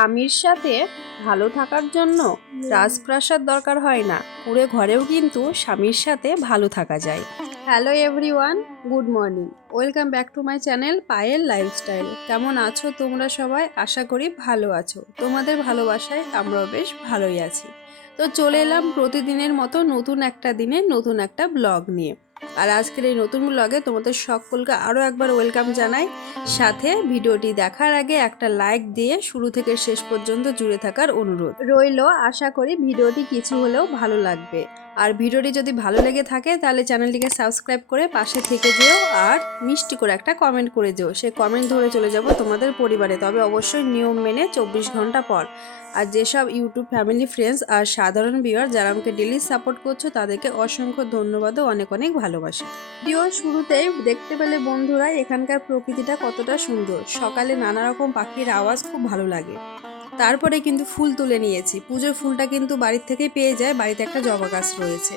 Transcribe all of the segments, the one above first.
স্বামীর সাথে ভালো থাকার জন্য রাজপ্রাসাদ দরকার হয় না। কুড়ে ঘরেও কিন্তু স্বামীর সাথে ভালো থাকা যায়। Hello everyone good morning. Welcome back to my channel Payel lifestyle. কেমন আছো তোমরা সবাই? আশা করি ভালো আছো। তোমাদের ভালোবাসায় আমরাও বেশ ভালোই আছি। তো চলে এলাম প্রতিদিনের মতো নতুন একটা দিনে নতুন একটা ব্লগ নিয়ে। আর আজকের এই নতুন ব্লগে তোমাদের সকলকে আরও একবার ওয়েলকাম জানাই। সাথে ভিডিওটি দেখার আগে একটা লাইক দিয়ে শুরু থেকে শেষ পর্যন্ত জুড়ে থাকার অনুরোধ। রইল, আশা করি ভিডিওটি কিছু হলেও ভালো লাগবে। আর ভিডিওটি যদি ভালো লেগে থাকে, তাহলে চ্যানেলটিকে সাবস্ক্রাইব করে পাশে থেকে যেও আর মিষ্টি করে একটা কমেন্ট করে যেও। সেই কমেন্ট ধরে চলে যাব তোমাদের পরিবারে, তবে অবশ্যই নিয়ম মেনে চব্বিশ ঘণ্টা পর। আর যেসব ইউটিউব ফ্যামিলি ফ্রেন্ডস আর সাধারণ ভিউয়ার যারা আমাকে ডেলি সাপোর্ট করছ, তাদেরকে অসংখ্য ধন্যবাদ ও অনেক অনেক ভালোবাসা। ভিডিওর শুরুতেই দেখতে পেলে বন্ধুরা, এখানকার প্রকৃতিটা কতটা সুন্দর। সকালে নানা রকম পাখির আওয়াজ খুব ভালো লাগে। তারপরে কিন্তু ফুল তুলে নিয়েছি। পুজোর ফুলটা কিন্তু বাড়ির থেকেই পেয়ে যায়, বাড়িতে একটা জবা গাছ রয়েছে।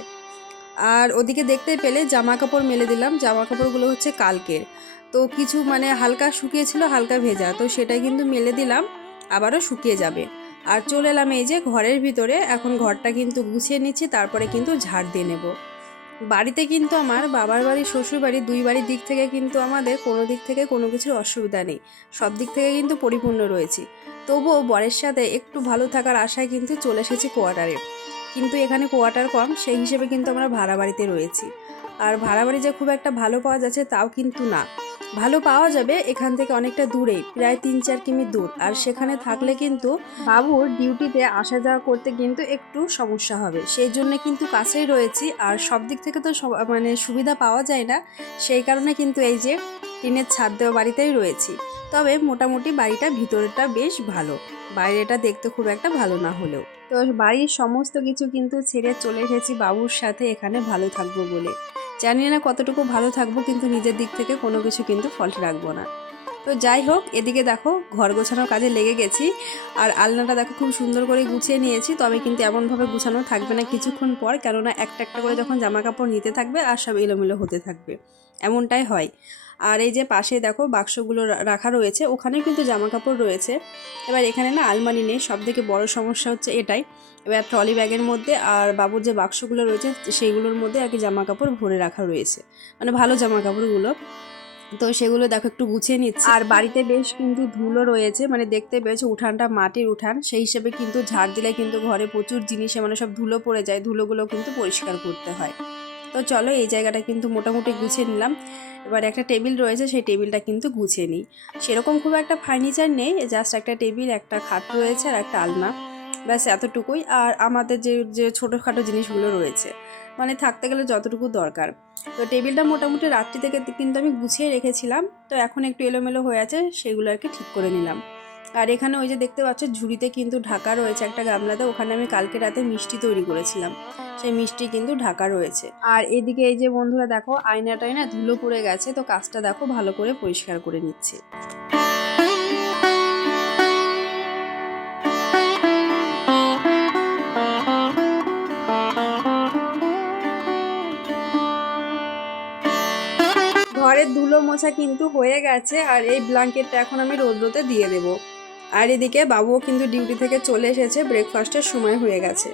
আর ওদিকে দেখতে পেলে জামা কাপড় মেলে দিলাম জামা কাপড়গুলো হচ্ছে কালকের। তো কিছু মানে হালকা শুকিয়েছিল, হালকা ভেজা, তো সেটাই কিন্তু মেলে দিলাম, আবারও শুকিয়ে যাবে। আর চলে এলাম এই যে ঘরের ভিতরে, এখন ঘরটা কিন্তু গুছিয়ে নিচ্ছি, তারপরে কিন্তু ঝাড় দিয়ে নেব। বাড়িতে কিন্তু আমার বাবার বাড়ি, শ্বশুর বাড়ি, দুই বাড়ির দিক থেকে কিন্তু আমাদের কোনো দিক থেকে কোনো কিছুর অসুবিধা নেই। সব দিক থেকে কিন্তু পরিপূর্ণ রয়েছি। তবুও বরের সাথে একটু ভালো থাকার আশায় কিন্তু চলে এসেছি কোয়ার্টারে। কিন্তু এখানে কোয়ার্টার কম, সেই হিসেবে কিন্তু আমরা ভাড়া বাড়িতে রয়েছি। আর ভাড়া বাড়ি যে খুব একটা ভালো পাওয়া যাচ্ছে তাও কিন্তু না। ভালো পাওয়া যাবে এখান থেকে অনেকটা দূরেই, প্রায় তিন চার কিমি দূর। আর সেখানে থাকলে কিন্তু বাবুর ডিউটিতে আসা যাওয়া করতে কিন্তু একটু সমস্যা হবে। সেই জন্য কিন্তু কাছেই রয়েছি। আর সব দিক থেকে তো মানে সুবিধা পাওয়া যায় না। সেই কারণে কিন্তু এই যে টিনের ছাদ দেওয়া বাড়িতেই রয়েছি। তবে মোটামুটি বাড়িটা ভিতরটা বেশ ভালো। বাইরেটা দেখতে খুব একটা ভালো না হলেও। তো বাড়ির সমস্ত কিছু কিন্তু ছেড়ে চলে এসেছি বাবুর সাথে এখানে ভালো থাকব বলে। জানি না কতটুকু ভালো থাকব, কিন্তু নিজের দিক থেকে কোনো কিছু কিন্তু ফল্ট রাখব না। তো যাই হোক, এদিকে দেখো ঘর গোছানোর কাজে লেগে গেছি। আর আলনাটা দেখো খুব সুন্দর করে গুছিয়ে নিয়েছি। তবে কিন্তু এমনভাবে গুছানো থাকবে না কিছুক্ষণ পর, কেননা একটা একটা করে যখন জামা কাপড় নিতে থাকবে আর সব এলোমেলো হতে থাকবে। এমনটাই হয়। আর এই যে পাশে দেখো বাক্সগুলো রাখা রয়েছে ওখানে কিন্তু জামা কাপড় রয়েছে। এবার এখানে না আলমারি নেই সব থেকে বড় সমস্যা হচ্ছে এটাই। এবার ট্রলি ব্যাগের মধ্যে আর বাবুর যে বাক্সগুলো রয়েছে, সেইগুলোর মধ্যে আর কি জামা কাপড় ভরে রাখা রয়েছে। মানে ভালো জামা কাপড়গুলো তো সেগুলো দেখো একটু গুছিয়ে নিচ্ছি। আর বাড়িতে বেশ কিন্তু ধুলো রয়েছে মানে দেখতে পেয়েছে উঠানটা মাটির উঠান, সেই হিসেবে কিন্তু ঝাড় দিলে কিন্তু ঘরে প্রচুর জিনিসে মানে সব ধুলো পড়ে যায়, ধুলোগুলো কিন্তু পরিষ্কার করতে হয়। তো চলো এই জায়গাটা কিন্তু মোটামুটি গুছিয়ে নিলাম। এবার একটা টেবিল রয়েছে, সেই টেবিলটা কিন্তু গুছিয়ে নিই। সেরকম খুব একটা ফার্নিচার নেই, জাস্ট একটা টেবিল, একটা খাট রয়েছে আর একটা আলনা। ব্যাস, এতটুকুই। আর আমাদের যে যে ছোটোখাটো জিনিসগুলো রয়েছে মানে থাকতে গেলে যতটুকু দরকার। তো টেবিলটা মোটামুটি রাত্রি থেকে কিন্তু আমি গুছিয়ে রেখেছিলাম। তো এখন একটু এলোমেলো হয়ে আছে, সেগুলো আর কি ঠিক করে নিলাম। আর এখানে ওই যে দেখতে পাচ্ছ, ঝুড়িতে কিন্তু ঢাকা রয়েছে একটা গামলাতে। ওখানে আমি কালকে রাতে মিষ্টি তৈরি করেছিলাম। সেই মিষ্টি কিন্তু ঢাকা রয়েছে। আর এদিকে এই যে বন্ধুরা দেখো আয়না টাইনা ধুলো পড়ে গেছে, তো কাজটা দেখো ভালো করে পরিষ্কার করে নিচ্ছে। ঘরের ধুলো মোছা কিন্তু হয়ে গেছে, আর এই ব্ল্যাঙ্কেটটা এখন আমি রোদ্রতে দিয়ে দেব। আর এদিকে বাবুও কিন্তু ডিউটি থেকে চলে এসেছে ব্রেকফাস্টের সময় হয়ে গেছে।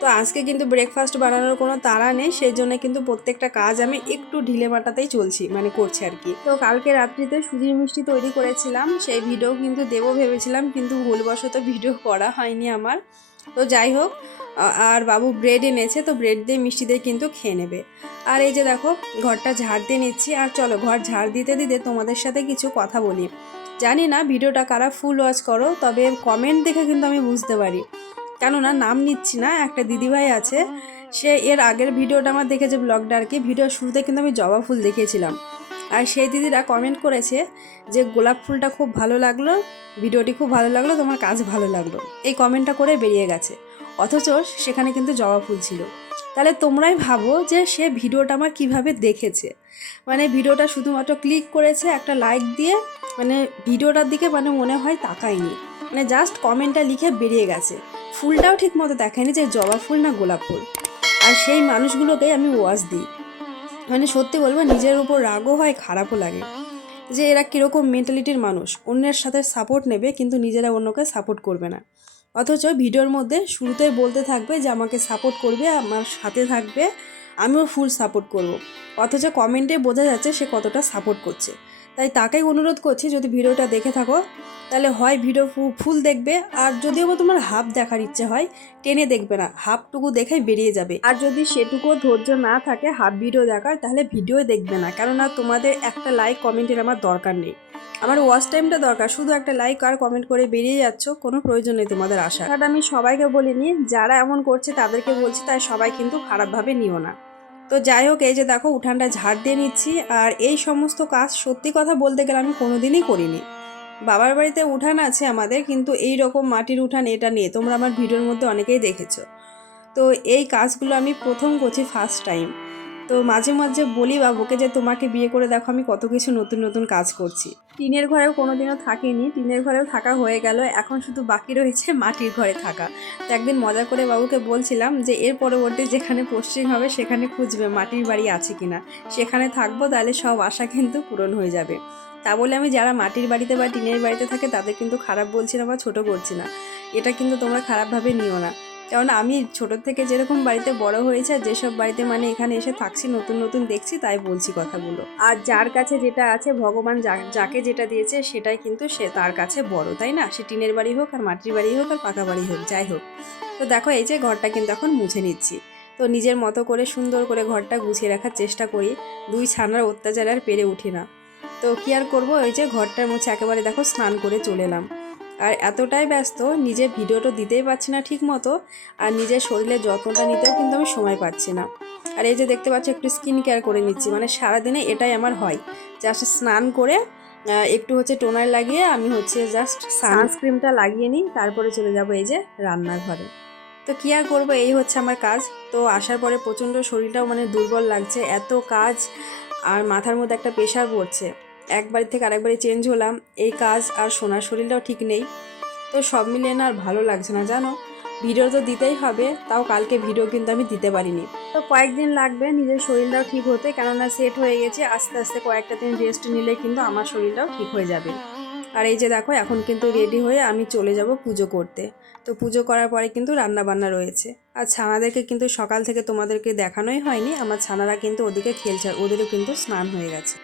তো আজকে কিন্তু ব্রেকফাস্ট বানানোর কোনো তাড়া নেই সেই জন্য কিন্তু প্রত্যেকটা কাজ আমি একটু ঢিলে মাটাতেই চলছি মানে করছি আর কি। তো কালকে রাত্রিতে সুজির মিষ্টি তৈরি করেছিলাম, সেই ভিডিও কিন্তু দেবো ভেবেছিলাম, কিন্তু ভুলবশত ভিডিও করা হয়নি আমার। তো যাই হোক আর বাবু ব্রেড এনেছে, তো ব্রেড দিয়ে মিষ্টি দিয়ে কিন্তু খেয়ে নেবে। আর এই যে দেখো, ঘরটা ঝাড় দিয়ে নিচ্ছি, আর চলো ঘর ঝাড় দিতে দিতে তোমাদের সাথে কিছু কথা বলি। জানি না ভিডিওটা কারা ফুল ওয়াচ করো, তবে কমেন্ট দেখে কিন্তু আমি বুঝতে পারি। কেননা নাম নিচ্ছি না, একটা দিদিভাই আছে, সে এর আগের ভিডিওটা আমার দেখেছে ব্লগটা আর কি ভিডিওর শুরুতে কিন্তু আমি জবা ফুল দেখিয়েছিলাম। আর সেই দিদিরা কমেন্ট করেছে যে গোলাপ ফুলটা খুব ভালো লাগল, ভিডিওটি খুব ভালো লাগল, তোমার কাজ ভালো লাগল। এই কমেন্টটা করে বেরিয়ে গেছে। অথচ সেখানে কিন্তু জবা ফুল ছিল। তাহলে তোমরাই ভাবো যে সে ভিডিওটা আমার কীভাবে দেখেছে। মানে ভিডিওটা শুধুমাত্র ক্লিক করেছে একটা লাইক দিয়ে মানে ভিডিওটার দিকে মানে মনে হয় তাকায়নি। মানে জাস্ট কমেন্টটা লিখে বেরিয়ে গেছে। ফুলটাও ঠিক মতো দেখায়নি যে জবা ফুল না গোলাপ ফুল। আর সেই মানুষগুলোকেই আমি ওয়াশ দিই। মানে সত্যি বলব, নিজের উপর রাগও হয়, খারাপও লাগে। যে এরা কীরকম মেন্টালিটির মানুষ। অন্যের সাথে সাপোর্ট নেবে, কিন্তু নিজেরা অন্যকে সাপোর্ট করবে না। অথচ ভিডিওর মধ্যে শুরুতেই বলতে থাকবে যে, আমাকে সাপোর্ট করবে, আমার সাথে থাকবে, আমিও ফুল সাপোর্ট করব। অথচ কমেন্টে বোঝা যাচ্ছে সে কতটা সাপোর্ট করছে। তাই তাকেই অনুরোধ করছি, যদি ভিডিওটা দেখে থাকো, তাহলে হয় ভিডিও ফুল দেখবে। আর যদিও বা তোমার হাফ দেখার ইচ্ছে হয়, টেনে দেখবে না। হাফটুকু দেখেই বেরিয়ে যাবে। আর যদি সেটুকুও ধৈর্য না থাকে হাফ ভিডিও দেখার, তাহলে ভিডিও দেখবে না। কেননা তোমাদের একটা লাইক কমেন্টের আমার দরকার নেই। আমার ওয়াচ টাইমটা দরকার। শুধু একটা লাইক আর কমেন্ট করে বেরিয়ে যাচ্ছ, কোনো প্রয়োজন নেই তোমাদের আসা আর আমি সবাইকে বলিনি, যারা এমন করছে তাদেরকে বলছি, তাই সবাই কিন্তু খারাপভাবে নিও না। তো যাই হোক, এই যে দেখো, উঠানটা ঝাড় দিয়ে নিচ্ছি, আর এই সমস্ত কাজ সত্যি কথা বলতে গেলে আমি কোনোদিনই করিনি। বাবার বাড়িতে উঠান আছে আমাদের, কিন্তু এই রকম মাটির উঠান এটা নিয়ে তোমরা আমার ভিডিওর মধ্যে অনেকেই দেখেছ। তো এই কাজগুলো আমি প্রথম করছি ফার্স্ট টাইম তো মাঝে মাঝে বলি বাবুকে যে, তোমাকে বিয়ে করে দেখো, আমি কত কিছু নতুন নতুন কাজ করছি। টিনের ঘরেও কোনোদিনও থাকিনি। টিনের ঘরেও থাকা হয়ে গেল। এখন শুধু বাকি রয়েছে মাটির ঘরে থাকা। তো একদিন মজা করে বাবুকে বলছিলাম যে, এর পরবর্তী যেখানে পোস্টিং হবে, সেখানে খুঁজবে মাটির বাড়ি আছে কিনা। সেখানে থাকব, তাহলে সব আশা কিন্তু পূরণ হয়ে যাবে। তা বলে আমি যারা মাটির বাড়িতে বা টিনের বাড়িতে থাকে, তাদের কিন্তু খারাপ বলছি না বা ছোটো করছি না। এটা কিন্তু তোমরা খারাপভাবে নিও না। কারণ আমি ছোট থেকে যেরকম বাড়িতে বড় হয়েছে আর যেসব বাড়িতে মানে এখানে এসে থাকছি, নতুন নতুন দেখছি, তাই বলছি কথাগুলো। আর যার কাছে যেটা আছে, ভগবান যাকে যেটা দিয়েছে, সেটাই কিন্তু সে তার কাছে বড়, তাই না? সে টিনের বাড়ি হোক আর মাটির বাড়ি হোক আর পাকা বাড়ি হোক, যাই হোক। তো দেখো, এই যে ঘরটা কিন্তু এখন মুছে নিচ্ছি। তো নিজের মতো করে, সুন্দর করে ঘরটা গুছিয়ে রাখার চেষ্টা করি। দুই ছানার অত্যাচার আর পেরে উঠি না। তো কি আর করব? ওই যে ঘরটার মুছে একেবারে দেখো, স্নান করে চলে এলাম। আর এতটাই ব্যস্ত নিজে ভিডিওটা দিতেই পারছি না ঠিক মতো আর নিজের শরীরের যত্নটা নিতেও কিন্তু আমি সময় পাচ্ছি না। আর এই যে দেখতে পাচ্ছি একটু স্কিন কেয়ার করে নিচ্ছি মানে সারাদিনে এটাই আমার হয়। জাস্ট স্নান করে একটু হচ্ছে টোনার লাগিয়ে আমি হচ্ছে জাস্ট সানস্ক্রিমটা লাগিয়ে নিই তারপরে চলে যাব এই যে রান্নাঘরে। তো কী আর করব এই হচ্ছে আমার কাজ। তো আসার পরে প্রচণ্ড শরীরটাও মানে দুর্বল লাগছে এত কাজ আর মাথার মধ্যে একটা প্রেশার পড়ছে। এক বাড়ি থেকে আরেক বাড়ি চেঞ্জ হলাম। এই কাজ আর সোনার শরীরটাও ঠিক নেই। তো সব মিলিয়ে না আর ভালো লাগছে না, জানো? ভিডিও তো দিতেই হবে, তাও কালকে ভিডিও কিন্তু আমি দিতে পারিনি। তো কয়েকদিন লাগবে নিজের শরীরটাও ঠিক হতে, কেননা সেট হয়ে গেছে, আস্তে আস্তে কয়েকটা দিন রেস্ট নিলে কিন্তু আমার শরীরটাও ঠিক হয়ে যাবে। আর এই যে দেখো, এখন কিন্তু রেডি হয়ে আমি চলে যাব পুজো করতে। তো পুজো করার পরে কিন্তু রান্না বান্না রয়েছে। আর ছানাদেরকে কিন্তু সকাল থেকে তোমাদেরকে দেখানোই হয়নি, আমার ছানারা কিন্তু ওদিকে খেলছে, ওদেরও কিন্তু স্নান হয়ে গেছে।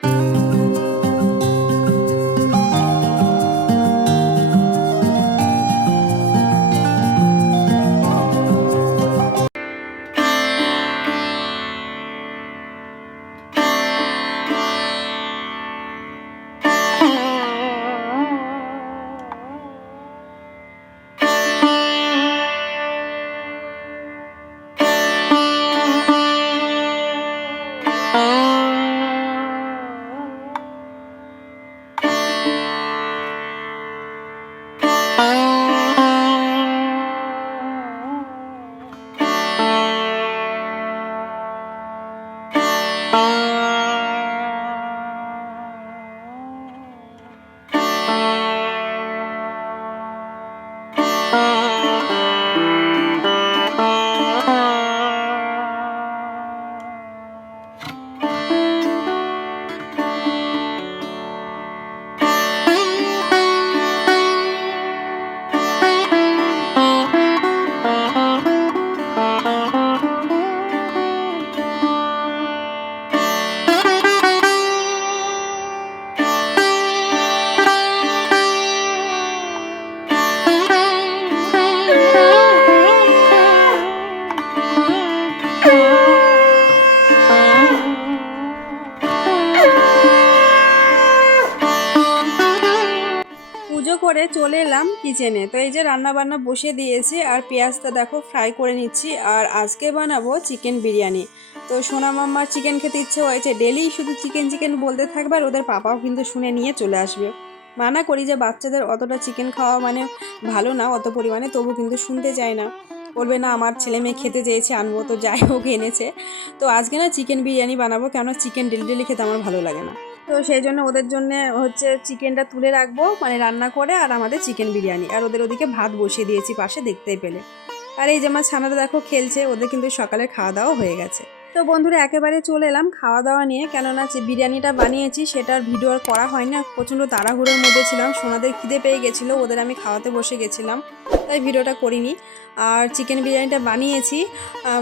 এলাম কিচেনে তো এই যে রান্না বান্না বসিয়ে দিয়েছি আর পেঁয়াজটা দেখো ফ্রাই করে নিচ্ছি আর আজকে বানাবো চিকেন বিরিয়ানি। তো সোনা মাম্মার চিকেন খেতে ইচ্ছে হয়েছে। ডেলি শুধু চিকেন চিকেন বলতে থাকবে আর ওদের পাপাও কিন্তু শুনে নিয়ে চলে আসবে। মানা করি যে বাচ্চাদের অতটা চিকেন খাওয়া মানে ভালো না, অত পরিমাণে তবু কিন্তু শুনতে চায় না। বলবে, না, আমার ছেলে মেয়ে খেতে চেয়েছে, আনব তো যাই হোক এনেছে। তো আজকে না চিকেন বিরিয়ানি বানাবো কেন চিকেন ডেলি ডেলি খেতে আমার ভালো লাগে না। তো সেই জন্য ওদের জন্য হচ্ছে চিকেনটা তুলে রাখব মানে রান্না করে আর আমাদের চিকেন বিরিয়ানি। আর ওদের ওদিকে ভাত বসিয়ে দিয়েছি পাশে, দেখতেই পেলে। আর এই যে আমার ছানাটা দেখো খেলছে, ওদের কিন্তু সকালে খাওয়া দাওয়া হয়ে গেছে। তো বন্ধুরা, একেবারে চলে এলাম খাওয়া দাওয়া নিয়ে। কেননা যে বিরিয়ানিটা বানিয়েছি সেটার ভিডিও আর করা হয় না প্রচণ্ড তাড়াহুড়োর মধ্যে ছিলাম। সোনাদের খিদে পেয়ে গেছিল, ওদের আমি খাওয়াতে বসে গেছিলাম। তাই ভিডিওটা করিনি। আর চিকেন বিরিয়ানিটা বানিয়েছি।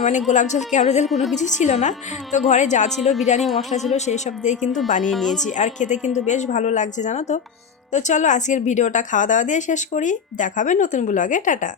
মানে গোলাপ জল, কেওড়া জল কোনো কিছু ছিল না। তো ঘরে যা ছিল, বিরিয়ানি মশলা ছিল, সেই সব দিয়ে কিন্তু বানিয়ে নিয়েছি। আর খেতে কিন্তু বেশ ভালো লাগছে, জানো তো। তো চলো, আজকের ভিডিওটা খাওয়া দাওয়া দিয়ে শেষ করি। দেখাবে নতুন ব্লগে টাটা।